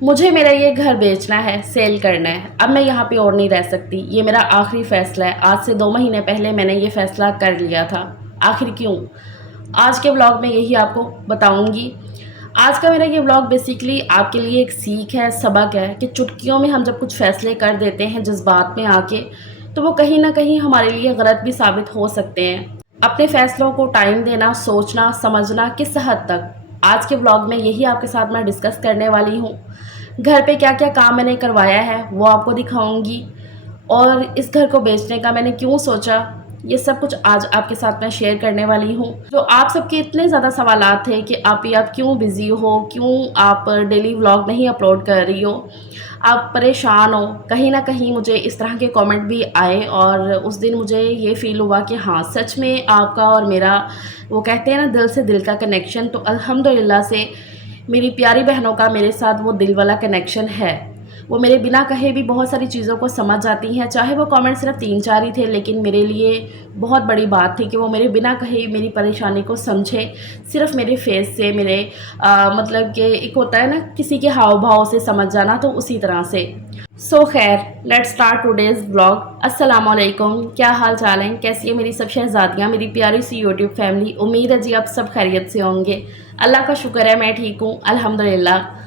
मुझे मेरा ये घर बेचना है, सेल करना है। अब मैं यहाँ पे और नहीं रह सकती। ये मेरा आखिरी फ़ैसला है। आज से 2 महीने पहले मैंने ये फ़ैसला कर लिया था। आखिर क्यों? आज के व्लॉग में यही आपको बताऊँगी। आज का मेरा ये व्लॉग बेसिकली आपके लिए एक सीख है, सबक है कि चुटकियों में हम जब कुछ फ़ैसले कर देते हैं जज़्बात में आके, तो वो कहीं न कहीं हमारे लिए गलत भी साबित हो सकते हैं। अपने फ़ैसलों को टाइम देना, सोचना, समझना किस हद तक, आज के व्लॉग में यही आपके साथ मैं डिस्कस करने वाली हूँ। घर पे क्या-क्या काम मैंने करवाया है वो आपको दिखाऊँगी और इस घर को बेचने का मैंने क्यों सोचा, ये सब कुछ आज आपके साथ मैं शेयर करने वाली हूँ। जो आप सबके इतने ज़्यादा सवालात थे कि आप क्यों बिज़ी हो, क्यों आप डेली व्लॉग नहीं अपलोड कर रही हो, आप परेशान हो, कहीं न कहीं मुझे इस तरह के कमेंट भी आए और उस दिन मुझे ये फ़ील हुआ कि हाँ, सच में आपका और मेरा वो कहते हैं ना दिल से दिल का कनेक्शन, तो अल्हम्दुलिल्लाह से मेरी प्यारी बहनों का मेरे साथ वो दिल वाला कनेक्शन है। वो मेरे बिना कहे भी बहुत सारी चीज़ों को समझ जाती हैं, चाहे वो कमेंट सिर्फ़ 3-4 ही थे, लेकिन मेरे लिए बहुत बड़ी बात थी कि वो मेरे बिना कहे मेरी परेशानी को समझे, सिर्फ़ मेरे फेस से, मेरे मतलब कि एक होता है ना किसी के हाव-भाव से समझ जाना, तो उसी तरह से। सो खैर, लेट्स स्टार्ट टुडेज़ व्लॉग। अस्सलामु अलैकुम, क्या हाल चाल हैं? कैसी है मेरी सब शहज़ादियाँ, मेरी प्यारी सी यूट्यूब फैमिली? उम्मीद है जी आप सब खैरियत से होंगे। अल्लाह का शुक्र है मैं ठीक हूँ, अल्हम्दुलिल्लाह।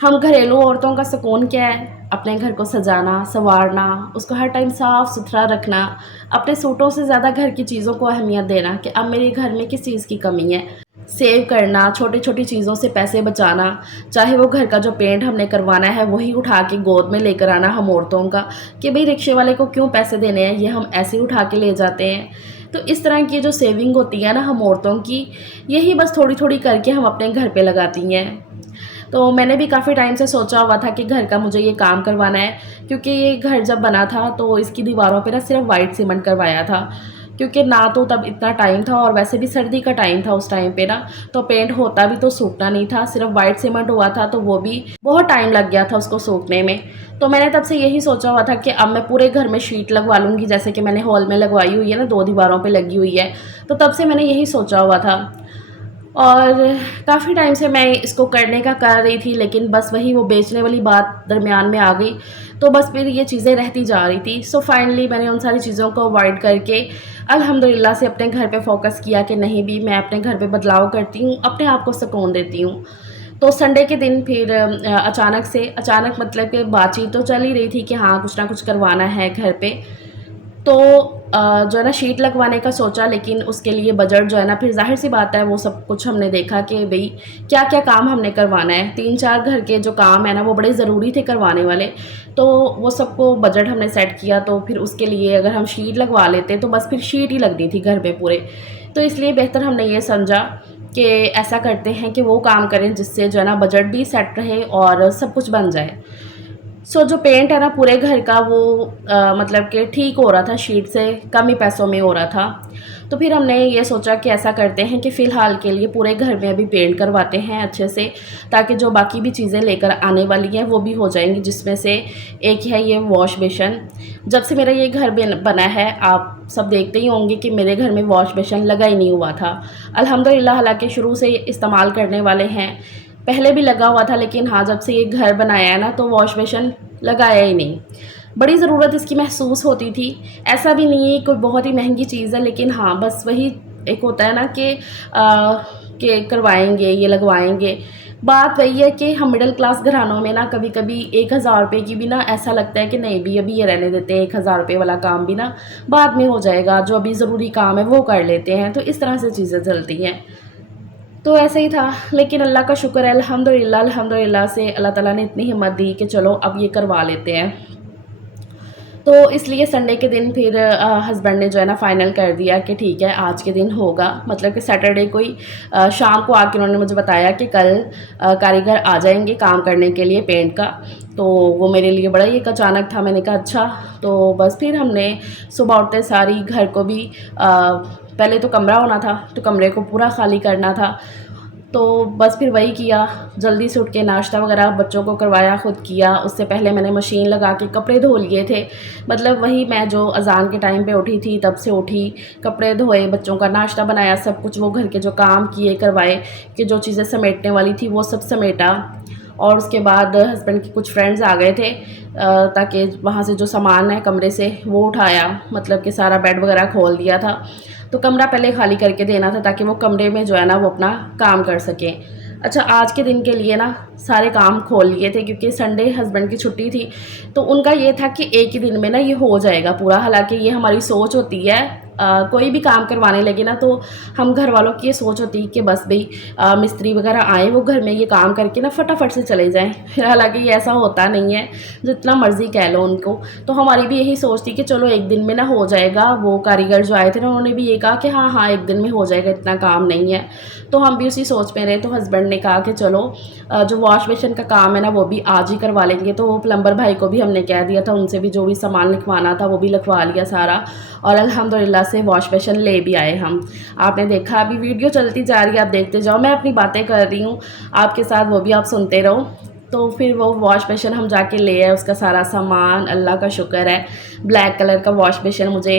हम घरेलू औरतों का सुकून क्या है? अपने घर को सजाना, संवारना, उसको हर टाइम साफ़-सुथरा रखना, अपने सूटों से ज़्यादा घर की चीज़ों को अहमियत देना कि अब मेरे घर में किस चीज़ की कमी है। सेव करना, छोटी-छोटी चीज़ों से पैसे बचाना, चाहे वो घर का जो पेंट हमने करवाना है वही उठा के गोद में लेकर आना हम औरतों का कि भई रिक्शे वाले को क्यों पैसे देने हैं, ये हम ऐसे ही उठा के ले जाते हैं। तो इस तरह की जो सेविंग होती है ना हम औरतों की, यही बस थोड़ी-थोड़ी करके हम अपने घर पे लगाती हैं। तो मैंने भी काफ़ी टाइम से सोचा हुआ था कि घर का मुझे ये काम करवाना है, क्योंकि ये घर जब बना था तो इसकी दीवारों पे ना सिर्फ़ वाइट सीमेंट करवाया था, क्योंकि ना तो तब इतना टाइम था और वैसे भी सर्दी का टाइम था उस टाइम पे ना, तो पेंट होता भी तो सूखना नहीं था, सिर्फ़ वाइट सीमेंट हुआ था तो वो भी बहुत टाइम लग गया था उसको सूखने में। तो मैंने तब से यही सोचा हुआ था कि अब मैं पूरे घर में शीट लगवा लूँगी, जैसे कि मैंने हॉल में लगवाई हुई है ना, 2 दीवारों पे लगी हुई है। तो तब से मैंने यही सोचा हुआ था और काफ़ी टाइम से मैं इसको करने का कर रही थी, लेकिन बस वही वो बेचने वाली बात दरमियान में आ गई, तो बस फिर ये चीज़ें रहती जा रही थी। सो फाइनली मैंने उन सारी चीज़ों को अवॉइड करके अल्हम्दुलिल्लाह से अपने घर पे फ़ोकस किया कि नहीं भी मैं अपने घर पे बदलाव करती हूँ, अपने आप को सुकून देती हूँ। तो संडे के दिन फिर अचानक मतलब कि बातचीत तो चल ही रही थी कि हाँ, कुछ ना कुछ करवाना है घर पे। तो जो है ना शीट लगवाने का सोचा, लेकिन उसके लिए बजट जो है ना, फिर ज़ाहिर-सी बात है वो सब कुछ हमने देखा कि भई क्या-क्या काम हमने करवाना है। 3-4 घर के जो काम है ना वो बड़े ज़रूरी थे करवाने वाले, तो वो सबको बजट हमने सेट किया। तो फिर उसके लिए अगर हम शीट लगवा लेते तो बस फिर शीट ही लगनी थी घर पे पूरे। तो इसलिए बेहतर हमने ये समझा कि ऐसा करते हैं कि वो काम करें जिससे जो है ना बजट भी सेट रहे और सब कुछ बन जाए। जो पेंट है ना पूरे घर का वो मतलब कि ठीक हो रहा था, शीट से कम ही पैसों में हो रहा था। तो फिर हमने ये सोचा कि ऐसा करते हैं कि फ़िलहाल के लिए पूरे घर में अभी पेंट करवाते हैं अच्छे से, ताकि जो बाकी भी चीज़ें लेकर आने वाली हैं वो भी हो जाएँगी, जिसमें से एक है ये वॉश बेसिन। जब से मेरा ये घर बना है आप सब देखते ही होंगे कि मेरे घर में वॉश बेसिन लगा ही नहीं हुआ था। अल्हम्दुलिल्लाह हालाँकि शुरू से इस्तेमाल करने वाले हैं, पहले भी लगा हुआ था, लेकिन हाँ, जब से ये घर बनाया है ना तो वॉश बेसिन लगाया ही नहीं। बड़ी ज़रूरत इसकी महसूस होती थी। ऐसा भी नहीं है कोई बहुत ही महंगी चीज़ है, लेकिन हाँ, बस वही एक होता है ना कि करवाएँगे, ये लगवाएँगे। बात वही है कि हम मिडल क्लास घरानों में ना कभी-कभी 1000 रुपए की भी ना ऐसा लगता है कि नहीं भी अभी ये रहने देते हैं, 1000 रुपए वाला काम भी ना बाद में हो जाएगा, जो अभी ज़रूरी काम है वो कर लेते हैं। तो इस तरह से चीज़ें चलती हैं। तो ऐसे ही था, लेकिन अल्लाह का शुक्र है अल्हम्दुलिल्लाह से अल्लाह ताला ने इतनी हिम्मत दी कि चलो अब ये करवा लेते हैं। तो इसलिए संडे के दिन फिर हस्बैंड ने जो है ना फ़ाइनल कर दिया कि ठीक है आज के दिन होगा, मतलब कि सैटरडे को ही शाम को आके उन्होंने मुझे बताया कि कल कारीगर आ जाएंगे काम करने के लिए पेंट का। तो वो मेरे लिए बड़ा ही एक अचानक था। मैंने कहा अच्छा। तो बस फिर हमने सुबह उठते सारी घर को भी पहले तो कमरा होना था, तो कमरे को पूरा खाली करना था। तो बस फिर वही किया, जल्दी से उठ के नाश्ता वगैरह बच्चों को करवाया, ख़ुद किया। उससे पहले मैंने मशीन लगा के कपड़े धो लिए थे, मतलब वही मैं जो अज़ान के टाइम पे उठी थी तब से उठी, कपड़े धोए, बच्चों का नाश्ता बनाया, सब कुछ वो घर के जो काम किए करवाए कि जो चीज़ें समेटने वाली थी वो सब समेटा। और उसके बाद हस्बैंड के कुछ फ्रेंड्स आ गए थे ताकि वहाँ से जो सामान है कमरे से वो उठाया, मतलब कि सारा बेड वगैरह खोल दिया था। तो कमरा पहले खाली करके देना था ताकि वो कमरे में जो है ना वो अपना काम कर सकें। अच्छा, आज के दिन के लिए ना सारे काम खोल लिए थे क्योंकि संडे हस्बैंड की छुट्टी थी, तो उनका ये था कि एक ही दिन में ना ये हो जाएगा पूरा। हालांकि ये हमारी सोच होती है, कोई भी काम करवाने लगे ना तो हम घर वालों की ये सोच होती है कि बस भाई मिस्त्री वगैरह आए वो घर में ये काम करके ना फटाफट से चले जाएं। फिर हालांकि ये ऐसा होता नहीं है, जितना मर्ज़ी कह लो उनको। तो हमारी भी यही सोच थी कि चलो एक दिन में ना हो जाएगा। वो कारीगर जो आए थे ना उन्होंने भी ये कहा कि हाँ हाँ एक दिन में हो जाएगा, इतना काम नहीं है। तो हम भी उसी सोच में रहे। तो हस्बैंड ने कहा कि चलो जो वॉश बेसिन का काम है ना वो भी आज ही करवा लेंगे। तो वो प्लम्बर भाई को भी हमने कह दिया था, उनसे भी जो भी सामान लिखवाना था वो भी लिखवा लिया सारा, और अल्हम्दुलिल्लाह से वॉश बेसिन ले भी आए हम। आपने देखा, अभी वीडियो चलती जा रही है, आप देखते जाओ, मैं अपनी बातें कर रही हूँ आपके साथ, वो भी आप सुनते रहो। तो फिर वो वॉश बेसिन हम जाके ले आए, उसका सारा सामान, अल्लाह का शुक्र है। ब्लैक कलर का वॉश बेसिन मुझे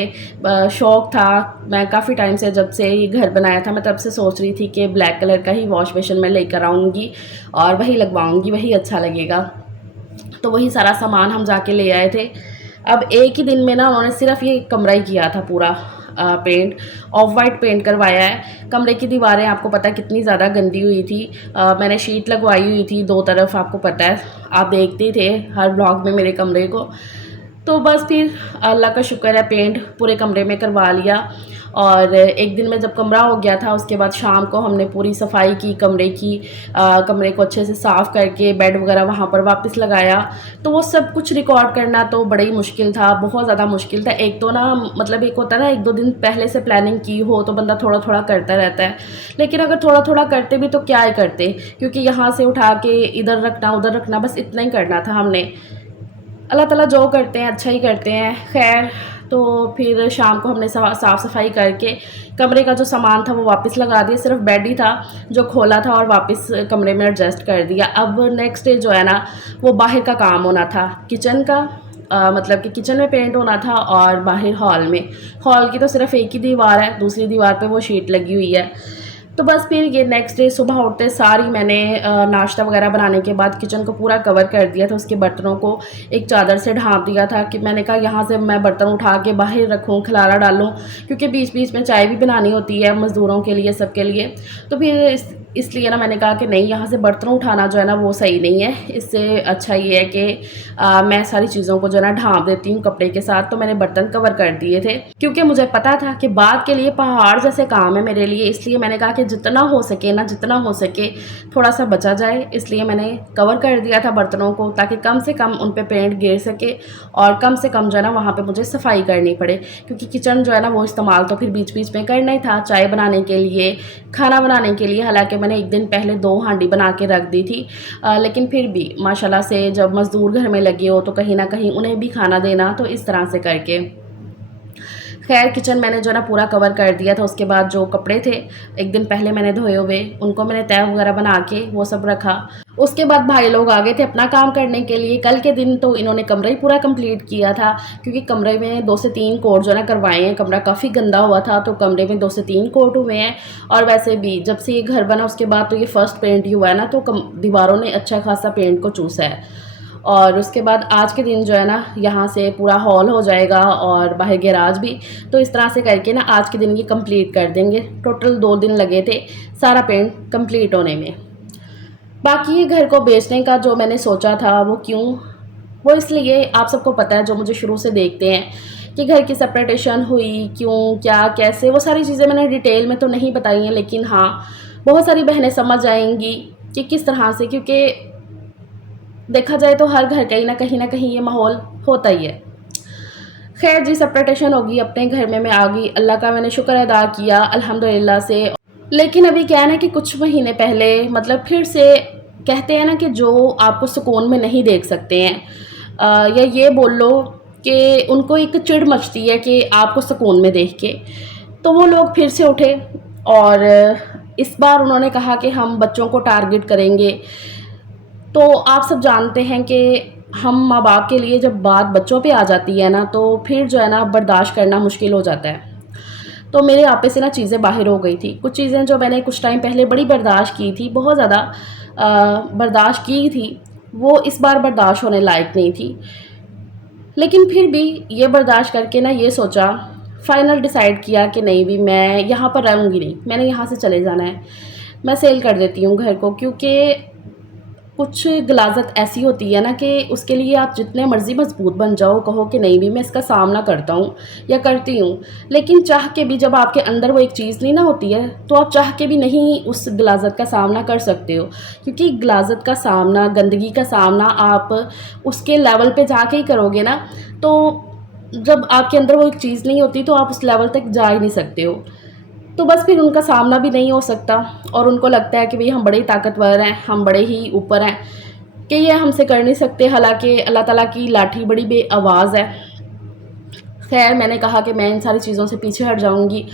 शौक़ था, मैं काफ़ी टाइम से, जब से ये घर बनाया था मैं तब से सोच रही थी कि ब्लैक कलर का ही वॉश बेसिन मैं लेकर आऊँगी और वही लगवाऊँगी, वही अच्छा लगेगा। तो वही सारा सामान हम जाके ले आए थे। अब एक ही दिन में ना उन्होंने सिर्फ ये कमरा ही किया था पूरा पेंट, ऑफ वाइट पेंट करवाया है। कमरे की दीवारें आपको पता है कितनी ज़्यादा गंदी हुई थी। मैंने शीट लगवाई हुई थी दो तरफ, आपको पता है, आप देखते थे हर ब्लॉग में मेरे कमरे को। तो बस फिर अल्लाह का शुक्र है पेंट पूरे कमरे में करवा लिया। और एक दिन में जब कमरा हो गया था उसके बाद शाम को हमने पूरी सफाई की कमरे की, कमरे को अच्छे से साफ़ करके बेड वगैरह वहाँ पर वापस लगाया। तो वो सब कुछ रिकॉर्ड करना तो बड़ा ही मुश्किल था, बहुत ज़्यादा मुश्किल था। एक तो ना मतलब एक होता है ना, एक दो दिन पहले से प्लानिंग की हो तो बंदा थोड़ा थोड़ा करता रहता है, लेकिन अगर थोड़ा थोड़ा करते भी तो क्या ही करते, क्योंकि यहाँ से उठा के इधर रखना उधर रखना, बस इतना ही करना था हमने। अल्लाह ताला जो करते हैं अच्छा ही करते हैं। खैर, तो फिर शाम को हमने साफ़ सफाई करके कमरे का जो सामान था वो वापस लगा दिया, सिर्फ बेड ही था जो खोला था और वापस कमरे में एडजस्ट कर दिया। अब नेक्स्ट डे जो है ना वो बाहर का काम होना था, किचन का, मतलब कि किचन में पेंट होना था और बाहर हॉल में। हॉल की तो सिर्फ एक ही दीवार है, दूसरी दीवार पे वो शीट लगी हुई है। तो बस फिर ये नेक्स्ट डे सुबह उठते सारी मैंने नाश्ता वगैरह बनाने के बाद किचन को पूरा कवर कर दिया था। उसके बर्तनों को एक चादर से ढाँप दिया था कि मैंने कहा यहाँ से मैं बर्तन उठा के बाहर रखूँ, खलारा डालूँ, क्योंकि बीच बीच में चाय भी बनानी होती है मज़दूरों के लिए, सबके लिए। तो फिर इसलिए ना मैंने कहा कि नहीं, यहाँ से बर्तन उठाना जो है ना वो सही नहीं है। इससे अच्छा ये है कि मैं सारी चीज़ों को जो है ना ढाँप देती हूँ कपड़े के साथ। तो मैंने बर्तन कवर कर दिए थे क्योंकि मुझे पता था कि बाद के लिए पहाड़ जैसे काम है मेरे लिए, इसलिए मैंने कहा कि जितना हो सके ना, जितना हो सके थोड़ा सा बचा जाए, इसलिए मैंने कवर कर दिया था बर्तनों को, ताकि कम से कम उन पे पेंट गिर सके और कम से कम जो है ना वहाँ पे मुझे सफाई करनी पड़े। क्योंकि किचन जो है ना वो इस्तेमाल तो फिर बीच बीच में करना ही था, चाय बनाने के लिए, खाना बनाने के लिए। हालांकि मैंने एक दिन पहले 2 हांडी बना के रख दी थी, लेकिन फिर भी माशाल्लाह से जब मज़दूर घर में लगे हो तो कहीं ना कहीं उन्हें भी खाना देना, तो इस तरह से करके खैर किचन मैंने जो है ना पूरा कवर कर दिया था। उसके बाद जो कपड़े थे एक दिन पहले मैंने धोए हुए, उनको मैंने तह वगैरह बना के वो सब रखा। उसके बाद भाई लोग आ गए थे अपना काम करने के लिए। कल के दिन तो इन्होंने कमरा ही पूरा कंप्लीट किया था, क्योंकि कमरे में 2 से 3 कोट जो है ना करवाए हैं। कमरा काफ़ी गंदा हुआ था तो कमरे में 2 से 3 कोट हुए हैं। और वैसे भी जब से ये घर बना उसके बाद तो ये फर्स्ट पेंट ही हुआ है ना, तो दीवारों ने अच्छा खासा पेंट को चूसा है। और उसके बाद आज के दिन जो है ना यहाँ से पूरा हॉल हो जाएगा और बाहर गैराज भी। तो इस तरह से करके ना आज के दिन ये कंप्लीट कर देंगे। टोटल 2 दिन लगे थे सारा पेंट कंप्लीट होने में। बाकी ये घर को बेचने का जो मैंने सोचा था वो क्यों, वो इसलिए, आप सबको पता है जो मुझे शुरू से देखते हैं, कि घर की सेपरेटेशन हुई क्यों, क्या, कैसे, वो सारी चीज़ें मैंने डिटेल में तो नहीं बताई हैं, लेकिन हाँ बहुत सारी बहनें समझ जाएंगी कि किस तरह से, क्योंकि देखा जाए तो हर घर कहीं ना कहीं ये माहौल होता ही है। खैर जी, सेपरेटेशन होगी, अपने घर में मैं आ गई, अल्लाह का मैंने शुक्र अदा किया अल्हम्दुलिल्लाह से। लेकिन अभी क्या है ना कि कुछ महीने पहले, मतलब फिर से कहते हैं ना कि जो आपको सुकून में नहीं देख सकते हैं, या ये बोल लो कि उनको एक चिढ़ मचती है कि आपको सुकून में देख के, तो वो लोग फिर से उठे और इस बार उन्होंने कहा कि हम बच्चों को टारगेट करेंगे। तो आप सब जानते हैं कि हम माँ बाप के लिए जब बात बच्चों पे आ जाती है ना, तो फिर जो है ना बर्दाश्त करना मुश्किल हो जाता है। तो मेरे आपे से ना चीज़ें बाहर हो गई थी। कुछ चीज़ें जो मैंने कुछ टाइम पहले बड़ी बर्दाश्त की थी बहुत ज़्यादा, बर्दाश्त की थी वो इस बार बर्दाश्त होने लायक नहीं थी। लेकिन फिर भी ये बर्दाश्त करके ना ये सोचा, फ़ाइनल डिसाइड किया कि नहीं भी मैं यहाँ पर रहूँगी नहीं, मैंने यहाँ से चले जाना है। मैं सेल कर देती हूँ घर को, क्योंकि कुछ गलाज़त ऐसी होती है ना कि उसके लिए आप जितने मर्ज़ी मज़बूत बन जाओ, कहो कि नहीं भी मैं इसका सामना करता हूँ या करती हूँ, लेकिन चाह के भी जब आपके अंदर वो एक चीज़ नहीं ना होती है, तो आप चाह के भी नहीं उस गलाज़त का सामना कर सकते हो। क्योंकि गलाज़त का सामना, गंदगी का सामना आप उसके लेवल पे जाके ही करोगे ना, तो जब आपके अंदर वो एक चीज़ नहीं होती तो आप उस लेवल तक जा ही नहीं सकते हो। तो बस फिर उनका सामना भी नहीं हो सकता और उनको लगता है कि भई हम बड़े ही ताकतवर हैं, हम बड़े ही ऊपर हैं, कि ये हमसे कर नहीं सकते। हालाँकि अल्लाह ताला की लाठी बड़ी बेआवाज़ है। ख़ैर मैंने कहा कि मैं इन सारी चीज़ों से पीछे हट जाऊँगी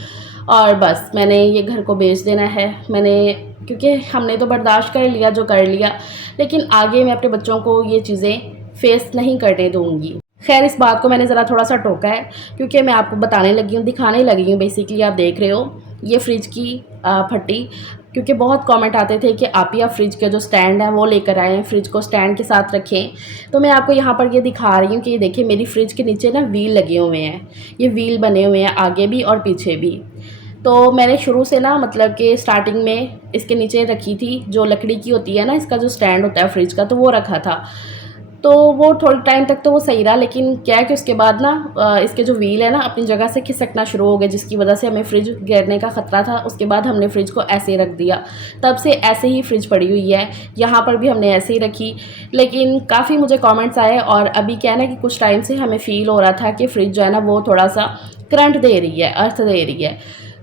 और बस मैंने ये घर को बेच देना है। क्योंकि हमने तो बर्दाश्त कर लिया जो कर लिया, लेकिन आगे मैं अपने बच्चों को ये चीज़ें फ़ेस नहीं करने दूँगी। ख़ैर इस बात को मैंने ज़रा थोड़ा-सा टोका है, क्योंकि मैं आपको बताने लगी हूँ, दिखाने लगी हूँ बेसिकली। आप देख रहे हो ये फ्रिज की फट्टी, क्योंकि बहुत कमेंट आते थे कि आप या फ्रिज के जो स्टैंड है वो लेकर आएँ, फ्रिज को स्टैंड के साथ रखें। तो मैं आपको यहाँ पर ये दिखा रही हूँ कि ये देखिए मेरी फ्रिज के नीचे ना व्हील लगे हुए हैं, ये व्हील बने हुए हैं आगे भी और पीछे भी। तो मैंने शुरू से ना मतलब कि स्टार्टिंग में इसके नीचे रखी थी, जो लकड़ी की होती है ना, इसका जो स्टैंड होता है फ्रिज का, तो वो रखा था। तो वो थोड़े टाइम तक तो वो सही रहा, लेकिन क्या है कि उसके बाद ना इसके जो व्हील है ना अपनी जगह से खिसकना शुरू हो गए, जिसकी वजह से हमें फ्रिज गिरने का ख़तरा था। उसके बाद हमने फ्रिज को ऐसे ही रख दिया, तब से ऐसे ही फ्रिज पड़ी हुई है। यहाँ पर भी हमने ऐसे ही रखी, लेकिन काफ़ी मुझे कमेंट्स आए और अभी क्या है ना कि कुछ टाइम से हमें फ़ील हो रहा था कि फ्रिज जो है ना वो थोड़ा-सा करंट दे रही है, अर्थ दे रही है।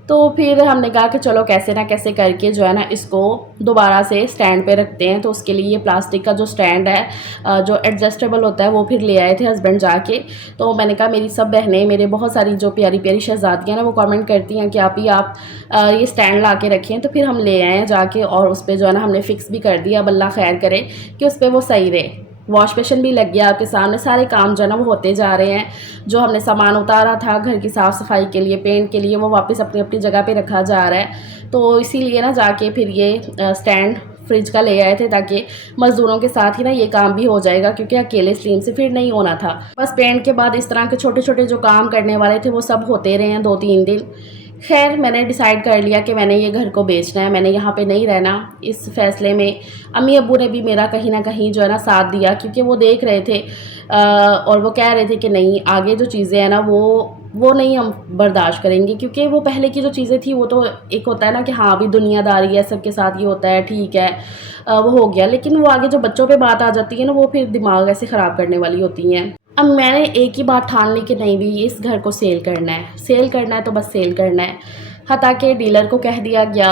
तो फिर हमने कहा कि चलो कैसे ना कैसे करके जो है ना इसको दोबारा से स्टैंड पे रखते हैं। तो उसके लिए ये प्लास्टिक का जो स्टैंड है जो एडजस्टेबल होता है वो फिर ले आए थे हस्बैंड जाके। तो मैंने कहा मेरी सब बहनें, मेरे बहुत सारी जो प्यारी प्यारी शहज़ादियाँ ना वो कमेंट करती हैं कि आप ये स्टैंड ला के रखें। तो फिर हम ले आए हैं जाके और उस पर जो है ना हमने फ़िक्स भी कर दिया। अब अल्लाह खैर करे कि उस पर वो सही रहे। वॉश बेसिन भी लग गया आपके सामने, सारे काम जो है ना वो होते जा रहे हैं। जो हमने सामान उतारा था घर की साफ़ सफाई के लिए, पेंट के लिए, वो वापस अपनी अपनी जगह पे रखा जा रहा है। तो इसीलिए ना जाके फिर ये स्टैंड फ्रिज का ले आए थे, ताकि मज़दूरों के साथ ही ना ये काम भी हो जाएगा, क्योंकि अकेले स्ट्रीम से फिर नहीं होना था। बस पेंट के बाद इस तरह के छोटे छोटे जो काम करने वाले थे वो सब होते रहे हैं 2-3 दिन। खैर मैंने डिसाइड कर लिया कि मैंने ये घर को बेचना है, मैंने यहाँ पे नहीं रहना। इस फ़ैसले में अम्मी अब्बू ने भी मेरा कहीं न कहीं जो है ना साथ दिया, क्योंकि वो देख रहे थे और वो कह रहे थे कि नहीं आगे जो चीज़ें हैं ना वो नहीं हम बर्दाश्त करेंगे। क्योंकि वो पहले की जो चीज़ें थी वो तो एक होता है ना कि हाँ अभी दुनियादारी है, सबके साथ ये होता है, ठीक है वो हो गया। लेकिन वो आगे जो बच्चों पे बात आ जाती है ना, वो फिर दिमाग ऐसे ख़राब करने वाली होती हैं। अब मैंने एक ही बात ठान ली कि नहीं भी इस घर को सेल करना है तो बस सेल करना है। हता के डीलर को कह दिया गया।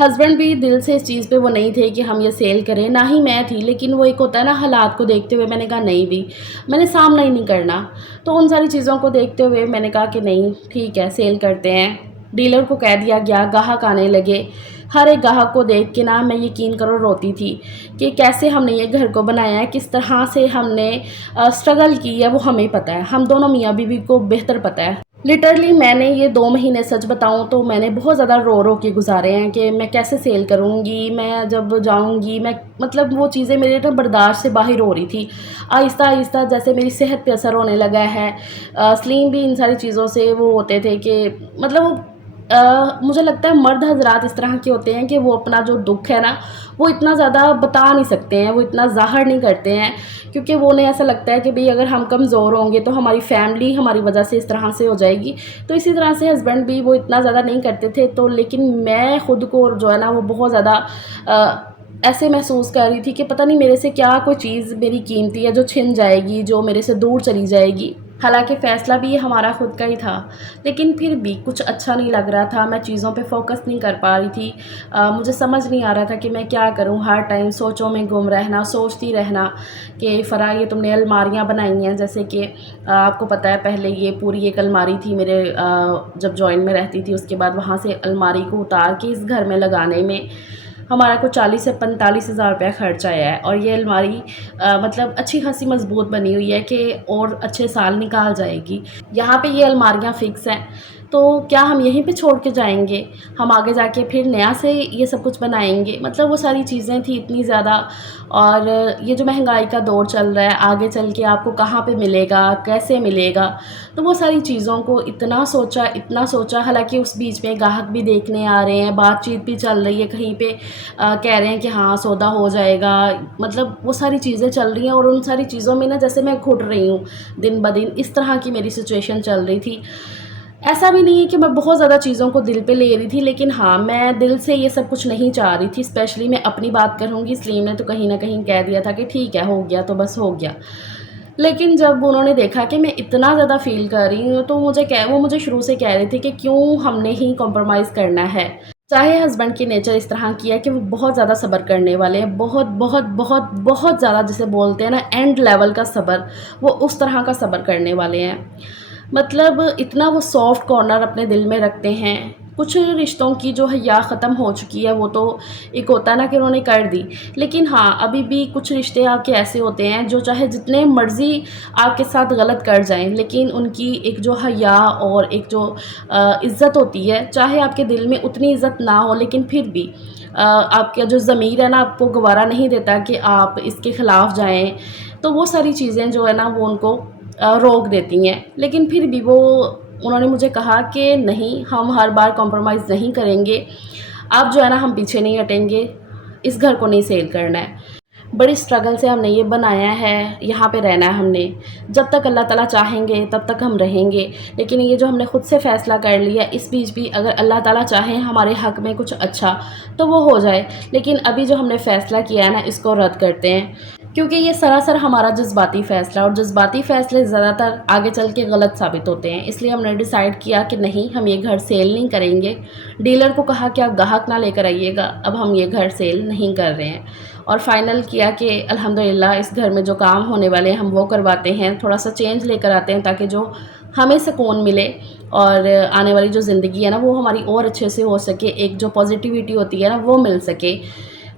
हस्बैंड भी दिल से इस चीज़ पे वो नहीं थे कि हम ये सेल करें, ना ही मैं थी। लेकिन वो एक होता है ना हालात को देखते हुए मैंने कहा नहीं भी, मैंने सामना ही नहीं करना। तो उन सारी चीज़ों को देखते हुए मैंने कहा कि नहीं ठीक है सेल करते हैं। डीलर को कह दिया गया, ग्राहक आने लगे। हर एक ग्राहक को देख के ना मैं यकीन करो रोती थी कि कैसे हमने ये घर को बनाया है, किस तरह से हमने स्ट्रगल की है वो हमें पता है। हम दोनों मियाँ बीवी को बेहतर पता है। लिटरली मैंने ये 2 महीने सच बताऊँ तो मैंने बहुत ज़्यादा रो के गुजारे हैं कि मैं कैसे सेल करूँगी, मैं जब जाऊँगी मैं मतलब वो चीज़ें मेरे ना बर्दाश्त से बाहर हो रही थी। आहिस्ता आहिस्ता जैसे मेरी सेहत पे असर होने लगा है। स्लीम भी इन सारी चीज़ों से वो होते थे कि मतलब मुझे लगता है मर्द हज़रात इस तरह के होते हैं कि वो अपना जो दुःख है ना वो इतना ज़्यादा बता नहीं सकते हैं, वो इतना ज़ाहिर नहीं करते हैं। क्योंकि वो उन्हें ऐसा लगता है कि भई अगर हम कमज़ोर होंगे तो हमारी फैमिली हमारी वजह से इस तरह से हो जाएगी। तो इसी तरह से हस्बैंड भी वो इतना ज़्यादा नहीं करते थे। तो लेकिन मैं ख़ुद को जो है ना वो बहुत ज़्यादा ऐसे महसूस कर रही थी कि पता नहीं मेरे से क्या कोई चीज़ मेरी कीमती है जो छिन जाएगी, जो मेरे से दूर चली जाएगी। हालाँकि फ़ैसला भी हमारा ख़ुद का ही था, लेकिन फिर भी कुछ अच्छा नहीं लग रहा था। मैं चीज़ों पे फ़ोकस नहीं कर पा रही थी। मुझे समझ नहीं आ रहा था कि मैं क्या करूँ। हर टाइम सोचों में गुम रहना, सोचती रहना कि फ़रा ये तुमने अलमारियाँ बनाई हैं। जैसे कि आपको पता है पहले ये पूरी एक अलमारी थी मेरे जब जॉइंट में रहती थी, उसके बाद वहाँ से अलमारी को उतार के इस घर में लगाने में हमारा को 40 से 45 हज़ार रुपया खर्च आया है। और ये अलमारी मतलब अच्छी खासी मज़बूत बनी हुई है कि और अच्छे साल निकाल जाएगी। यहाँ पे ये अलमारियाँ फ़िक्स हैं। तो क्या हम यहीं पे छोड़ के जाएंगे? हम आगे जाके फिर नया से ये सब कुछ बनाएंगे? मतलब वो सारी चीज़ें थी इतनी ज़्यादा। और ये जो महंगाई का दौर चल रहा है, आगे चल के आपको कहाँ पे मिलेगा, कैसे मिलेगा, तो वो सारी चीज़ों को इतना सोचा। हालांकि उस बीच में ग्राहक भी देखने आ रहे हैं, बातचीत भी चल रही है, कहीं पे कह रहे हैं कि हाँ सौदा हो जाएगा। मतलब वो सारी चीज़ें चल रही हैं और उन सारी चीज़ों में ना जैसे मैं घुट रही हूँ दिन ब दिन, इस तरह की मेरी सिचुएशन चल रही थी। ऐसा भी नहीं है कि मैं बहुत ज़्यादा चीज़ों को दिल पे ले रही थी, लेकिन हाँ, मैं दिल से ये सब कुछ नहीं चाह रही थी। स्पेशली मैं अपनी बात करूँगी, इसलिए ने तो कहीं न कहीं कह दिया था कि ठीक है, हो गया तो बस हो गया। लेकिन जब उन्होंने देखा कि मैं इतना ज़्यादा फ़ील कर रही हूँ, तो वो मुझे शुरू से कह रहे थे कि क्यों हमने ही कॉम्प्रोमाइज़ करना है। चाहे हस्बैंड की नेचर इस तरह की है कि वो बहुत ज़्यादा सब्र करने वाले हैं, बहुत, बहुत, बहुत, बहुत ज़्यादा, जिसे बोलते हैं ना एंड लेवल का सब्र, वो उस तरह का सब्र करने वाले हैं। मतलब इतना वो सॉफ्ट कॉर्नर अपने दिल में रखते हैं। कुछ रिश्तों की जो हया ख़त्म हो चुकी है, वो तो एक होता है ना कि उन्होंने कर दी। लेकिन हाँ, अभी भी कुछ रिश्ते आपके ऐसे होते हैं जो चाहे जितने मर्ज़ी आपके साथ गलत कर जाएँ, लेकिन उनकी एक जो हया और एक जो इज़्ज़त होती है, चाहे आपके दिल में उतनी इज़्ज़त ना हो, लेकिन फिर भी आपका जो ज़मीर है ना, आपको गवारा नहीं देता कि आप इसके ख़िलाफ़ जाएँ। तो वो सारी चीज़ें जो है ना, वो उनको रोक देती हैं। लेकिन फिर भी उन्होंने मुझे कहा कि नहीं, हम हर बार कॉम्प्रोमाइज़ नहीं करेंगे। अब जो है ना, हम पीछे नहीं हटेंगे, इस घर को नहीं सेल करना है। बड़ी स्ट्रगल से हमने ये बनाया है, यहाँ पे रहना है हमने। जब तक अल्लाह ताला चाहेंगे तब तक हम रहेंगे। लेकिन ये जो हमने खुद से फ़ैसला कर लिया, इस बीच भी अगर अल्लाह ताला चाहें हमारे हक़ में कुछ अच्छा, तो वो हो जाए। लेकिन अभी जो हमने फ़ैसला किया है ना, इसको रद्द करते हैं। क्योंकि ये सरासर हमारा जज़्बाती फ़ैसला, और जज़्बाती फ़ैसले ज़्यादातर आगे चल के गलत साबित होते हैं। इसलिए हमने डिसाइड किया कि नहीं, हम ये घर सेल नहीं करेंगे। डीलर को कहा कि आप ग्राहक ना लेकर आइएगा, अब हम ये घर सेल नहीं कर रहे हैं। और फ़ाइनल किया कि अल्हम्दुलिल्लाह इस घर में जो काम होने वाले हैं हम वो करवाते हैं, थोड़ा-सा चेंज लेकर आते हैं, ताकि जो हमें सुकून मिले और आने वाली जो ज़िंदगी है ना, वो हमारी और अच्छे से हो सके। एक जो पॉज़िटिविटी होती है ना, वो मिल सके।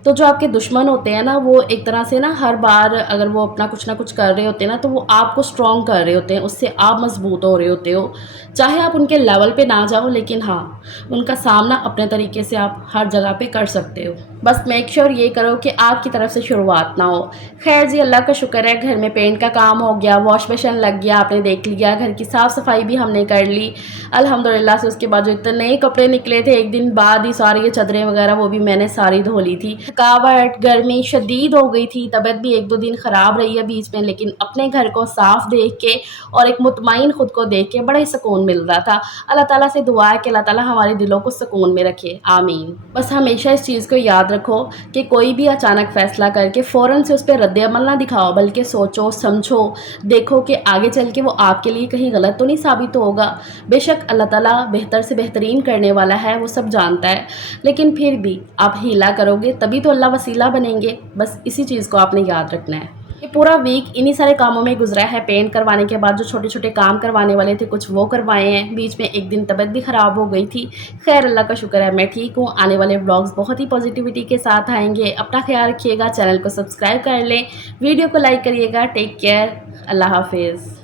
तो जो आपके दुश्मन होते हैं ना, वो एक तरह से ना हर बार अगर वो अपना कुछ ना कुछ कर रहे होते हैं ना, तो वो आपको स्ट्रॉन्ग कर रहे होते हैं, उससे आप मजबूत हो रहे होते हो। चाहे आप उनके लेवल पे ना जाओ, लेकिन हाँ, उनका सामना अपने तरीके से आप हर जगह पे कर सकते हो। बस मेक श्योर ये करो कि आपकी तरफ से शुरुआत ना हो। खैर जी, अल्लाह का शुक्र है, घर में पेंट का काम हो गया, वॉश बेसिन लग गया, आपने देख लिया, घर की साफ़ सफाई भी हमने कर ली अल्हम्दुलिल्लाह से। उसके बाद जो इतने कपड़े निकले थे, एक दिन बाद ही सारी ये चादरें वगैरह वो भी मैंने सारी धो ली थी। थकावट, गर्मी शदीद हो गई थी, तबीयत भी 1-2 दिन ख़राब रही है बीच में, लेकिन अपने घर को साफ़ देख के और एक मुतमईन खुद को देख के बड़ा ही सुकून मिल रहा था। अल्लाह ताला से दुआ है कि अल्लाह ताला हमारे दिलों को सुकून में रखे, आमीन। बस हमेशा इस चीज़ को याद रखो कि कोई भी अचानक फ़ैसला करके फ़ौरन से उस पे रद्द-ए-अमल ना दिखाओ, बल्कि सोचो, समझो, देखो कि आगे चल के वो आपके लिए कहीं गलत तो नहीं साबित होगा। बेशक अल्लाह ताला बेहतर से बेहतरीन करने वाला है, वो सब जानता है, लेकिन फिर भी आप हीला करोगे तभी तो अल्लाह वसीला बनेंगे। बस इसी चीज़ को आपने याद रखना है। ये पूरा वीक इन्हीं सारे कामों में गुजरा है। पेंट करवाने के बाद जो छोटे-छोटे काम करवाने वाले थे, कुछ वो करवाए हैं। बीच में एक दिन तबीयत भी ख़राब हो गई थी। खैर अल्लाह का शुक्र है मैं ठीक हूँ। आने वाले व्लॉग्स बहुत ही पॉजिटिविटी के साथ आएँगे। अपना ख्याल रखिएगा, चैनल को सब्सक्राइब कर लें, वीडियो को लाइक करिएगा। टेक केयर, अल्लाह हाफ़िज़।